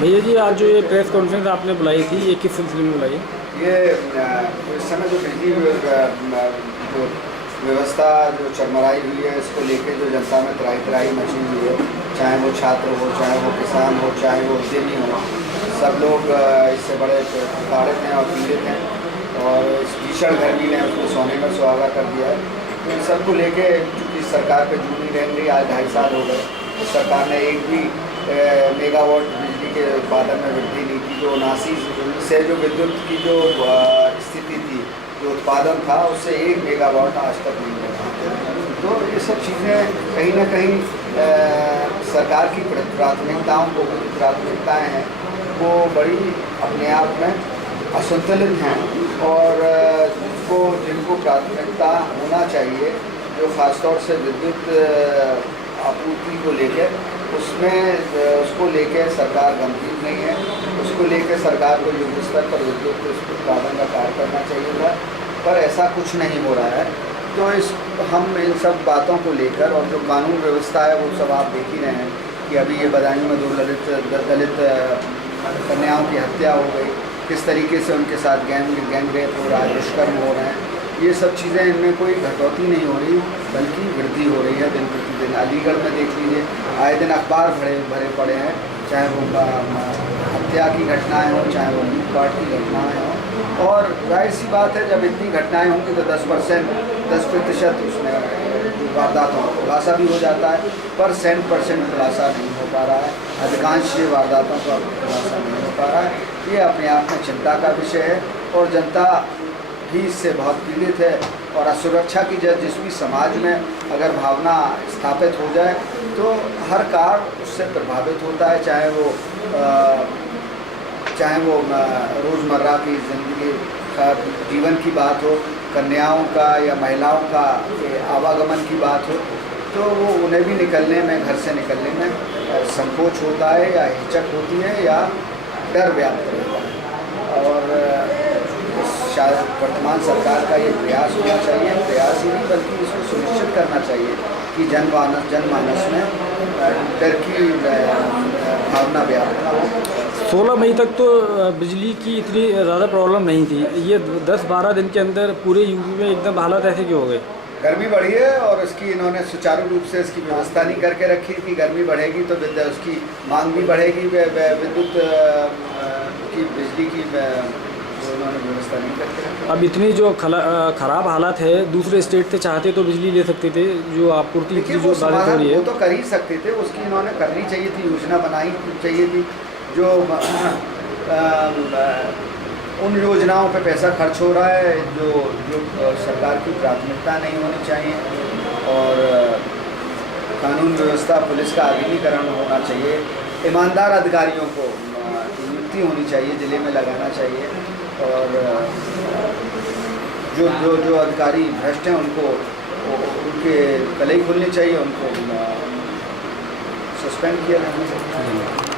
भैया जी, आज जो ये प्रेस कॉन्फ्रेंस आपने बुलाई थी, ये किस सिलसिले में बुलाई है? ये इस समय जो बिजली जो व्यवस्था जो चरमराई हुई है, इसको लेके जो जनता में त्राही त्राही मची हुई है, चाहे वो छात्र हो, चाहे वो किसान हो, चाहे वो उद्यमी हो, सब लोग इससे बड़े प्रताड़ित हैं और पीड़ित हैं। और इस भीषण गर्मी ने उसको सोने में सुहागा कर दिया है। तो इन सबको लेके चूँकि सरकार पे जून नहीं रह रही, आज 2.5 साल हो गए, तो सरकार ने एक भी मेगावाट बिजली के उत्पादन में वृद्धि नहीं की। जो 79 से जो विद्युत की जो स्थिति थी, जो उत्पादन था, उससे 1 मेगावाट आज तक नहीं मिला। तो ये सब चीज़ें कहीं ना कहीं सरकार की प्राथमिकताओं को, जो प्राथमिकताएँ हैं वो बड़ी अपने आप में असंतुलित हैं। और जिनको प्राथमिकता होना चाहिए, जो ख़ासतौर से विद्युत आपूर्ति को लेकर, उसको लेकर सरकार गंभीर नहीं है। उसको लेकर सरकार को युद्ध स्तर पर विद्युत उत्पादन का कार्य करना चाहिए था, पर ऐसा कुछ नहीं हो रहा है। तो हम इन सब बातों को लेकर, और जो कानून व्यवस्था है वो सब आप देख ही रहे हैं कि अभी ये बदायूं में 2 दलित कन्याओं की हत्या हो गई, किस तरीके से उनके साथ गैंग रेप हो रहा है, दुष्कर्म हो रहे हैं। ये सब चीज़ें, इनमें कोई घटौती नहीं हो रही, बल्कि वृद्धि हो रही है दिन प्रतिदिन। अलीगढ़ में देख लीजिए, आए दिन अखबार भरे पड़े हैं, चाहे वो हत्या की घटनाएं हों, चाहे वो लूटपाट की घटनाएं हों। और जाहिर सी बात है, जब इतनी घटनाएं होंगी तो 10% उसमें वारदातों का खुलासा भी हो जाता है, पर 100% खुलासा नहीं हो पा रहा है। अधिकांश वारदातों का खुलासा नहीं हो पा रहा है। ये अपने आप में चिंता का विषय है, और जनता भी इससे बहुत पीड़ित है। और असुरक्षा की जिस भी समाज में अगर भावना स्थापित हो जाए, तो हर कार्य उससे प्रभावित होता है, चाहे वो रोज़मर्रा की ज़िंदगी जीवन की बात हो, कन्याओं का या महिलाओं का आवागमन की बात हो, तो वो उन्हें भी निकलने में, घर से निकलने में संकोच होता है, या हिचक होती है, या डर व्याप्त रहता है। और शायद वर्तमान सरकार का ये प्रयास होना चाहिए, प्रयास ही नहीं बल्कि इसको सुनिश्चित करना चाहिए कि जनमानस में डर की भावना व्याप्त ना हो। 16 मई तक तो बिजली की इतनी ज़्यादा प्रॉब्लम नहीं थी। ये 10-12 दिन के अंदर पूरे यूपी में एकदम हालत ऐसे क्यों हो गए? गर्मी बढ़ी है, और इसकी इन्होंने सुचारू रूप से इसकी व्यवस्था नहीं करके रखी कि गर्मी बढ़ेगी तो उसकी मांग भी बढ़ेगी, विद्युत की बिजली की उन्होंने व्यवस्था नहीं करके रखी। अब इतनी जो ख़राब हालत है, दूसरे स्टेट से चाहते तो बिजली ले सकते थे, जो आपूर्ति की जो बात हो रही है वो तो कर ही सकते थे। उसकी इन्होंने करनी चाहिए थी, योजना बनाई चाहिए थी। जो उन योजनाओं पे पैसा खर्च हो रहा है, जो सरकार की प्राथमिकता नहीं होनी चाहिए। और कानून व्यवस्था, पुलिस का आधुनिकीकरण होना चाहिए। ईमानदार अधिकारियों को नियुक्ति होनी चाहिए, जिले में लगाना चाहिए। और जो अधिकारी भ्रष्ट हैं, उनके कलई खुलनी चाहिए, उनको सस्पेंड किया जाना चाहिए।